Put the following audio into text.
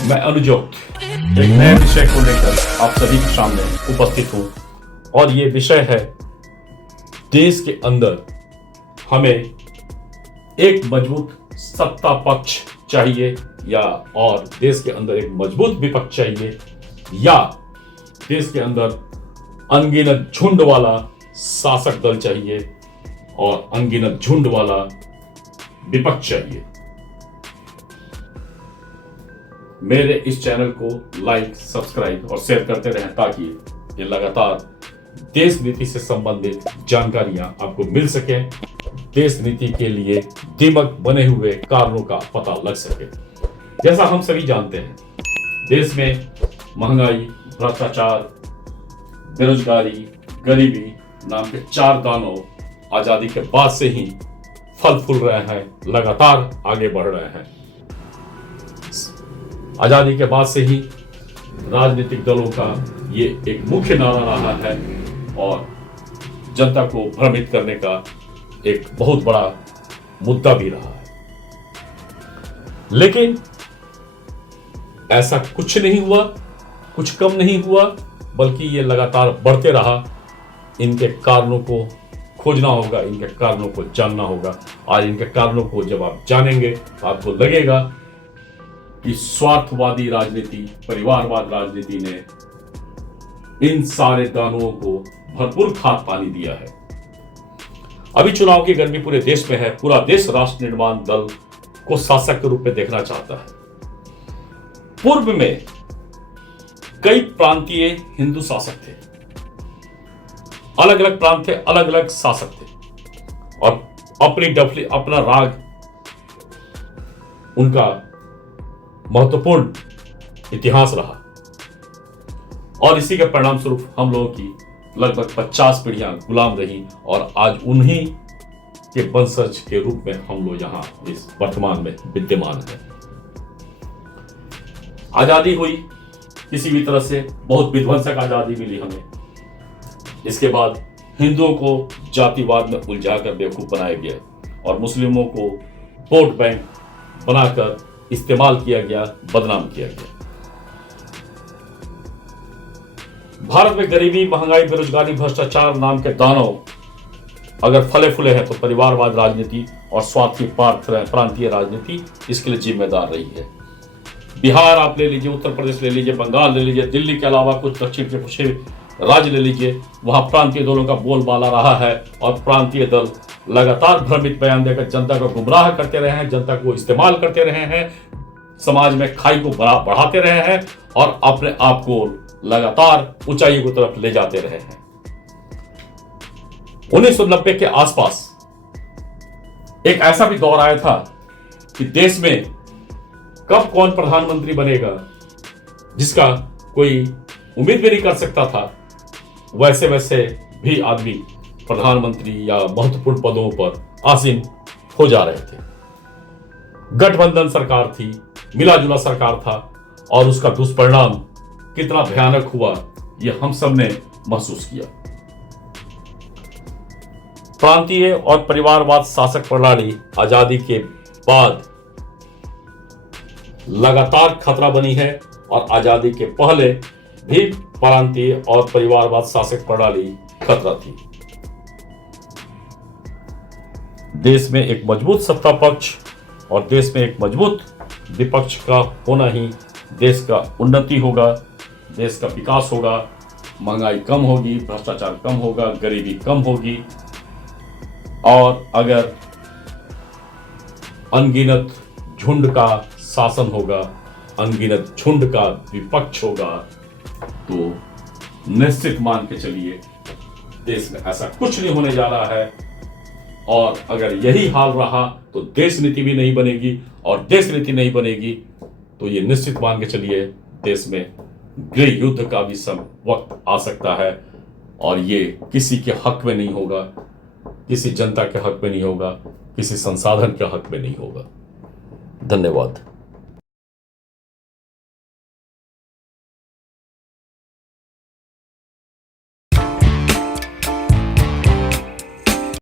मैं अनुजोत एक नए विषय को लेकर आप सभी के सामने उपस्थित हूं और ये विषय है देश के अंदर हमें एक मजबूत सत्ता पक्ष चाहिए या और देश के अंदर एक मजबूत विपक्ष चाहिए या देश के अंदर अनगिनत झुंड वाला शासक दल चाहिए और अनगिनत झुंड वाला विपक्ष चाहिए। मेरे इस चैनल को लाइक, सब्सक्राइब और शेयर करते रहें ताकि ये लगातार देश नीति से संबंधित जानकारियां आपको मिल सके, देश नीति के लिए दिमाग बने हुए कारणों का पता लग सके। जैसा हम सभी जानते हैं, देश में महंगाई, भ्रष्टाचार, बेरोजगारी, गरीबी नाम के चार दानव आजादी के बाद से ही फल फूल रहे हैं, लगातार आगे बढ़ रहे हैं। आजादी के बाद से ही राजनीतिक दलों का ये एक मुख्य नारा रहा है और जनता को भ्रमित करने का एक बहुत बड़ा मुद्दा भी रहा है। लेकिन ऐसा कुछ नहीं हुआ, कुछ कम नहीं हुआ, बल्कि ये लगातार बढ़ते रहा। इनके कारणों को खोजना होगा, इनके कारणों को जानना होगा। आज इनके कारणों को जब आप जानेंगे तो आपको लगेगा कि स्वार्थवादी राजनीति, परिवारवाद राजनीति ने इन सारे दानवों को भरपूर खाद पानी दिया है। अभी चुनाव की गर्मी पूरे देश में है। पूरा देश राष्ट्र निर्माण दल को शासक के रूप में देखना चाहता है। पूर्व में कई प्रांतीय हिंदू शासक थे, अलग अलग प्रांत थे, अलग अलग शासक थे और अपनी डफली, अपना राग, उनका महत्वपूर्ण इतिहास रहा और इसी के परिणाम स्वरूप हम लोगों की लगभग 50 पीढ़ियां गुलाम रही और आज उन्हीं के वंशज के रूप में हम लोग यहां इस वर्तमान में विद्यमान हैं। आजादी हुई किसी भी तरह से, बहुत विध्वंसक आजादी मिली हमें। इसके बाद हिंदुओं को जातिवाद में उलझाकर बेवकूफ बनाया गया और मुस्लिमों को वोट बैंक बनाकर इस्तेमाल किया गया, बदनाम किया गया। भारत में गरीबी, महंगाई, बेरोजगारी, भ्रष्टाचार नाम के दानव अगर फले फूले हैं तो परिवारवाद राजनीति और स्वार्थी प्रांतीय राजनीति इसके लिए जिम्मेदार रही है। बिहार आप ले लीजिए, उत्तर प्रदेश ले लीजिए, बंगाल ले लीजिए, दिल्ली के अलावा कुछ दक्षिण के कुछ राज्य ले लीजिए, वहां प्रांतीय दलों का बोलबाला रहा है और प्रांतीय दल लगातार भ्रमित बयान देकर जनता को गुमराह करते रहे हैं, जनता को इस्तेमाल करते रहे हैं, समाज में खाई को बढ़ाते रहे हैं और अपने आप को लगातार ऊंचाई की तरफ ले जाते रहे हैं। 1990 के आसपास एक ऐसा भी दौर आया था कि देश में कब कौन प्रधानमंत्री बनेगा जिसका कोई उम्मीद भी नहीं कर सकता था। वैसे वैसे भी आदमी प्रधानमंत्री या महत्वपूर्ण पदों पर आसीन हो जा रहे थे। गठबंधन सरकार थी, मिला जुला सरकार था और उसका दुष्परिणाम कितना भयानक हुआ यह हम सब ने महसूस किया। प्रांतीय और परिवारवाद शासक प्रणाली आजादी के बाद लगातार खतरा बनी है और आजादी के पहले भी प्रांतीय और परिवारवाद शासक प्रणाली खतरा थी। देश में एक मजबूत सत्ता पक्ष और देश में एक मजबूत विपक्ष का होना ही देश का उन्नति होगा, देश का विकास होगा, महंगाई कम होगी, भ्रष्टाचार कम होगा, गरीबी कम होगी और अगर अनगिनत झुंड का शासन होगा, अनगिनत झुंड का विपक्ष होगा तो निश्चित मान के चलिए देश में ऐसा कुछ नहीं होने जा रहा है। और अगर यही हाल रहा तो देश नीति भी नहीं बनेगी और देश नीति नहीं बनेगी तो ये निश्चित मान के चलिए देश में गृह युद्ध का भी वक्त आ सकता है और ये किसी के हक में नहीं होगा, किसी जनता के हक में नहीं होगा, किसी संसाधन के हक में नहीं होगा। धन्यवाद।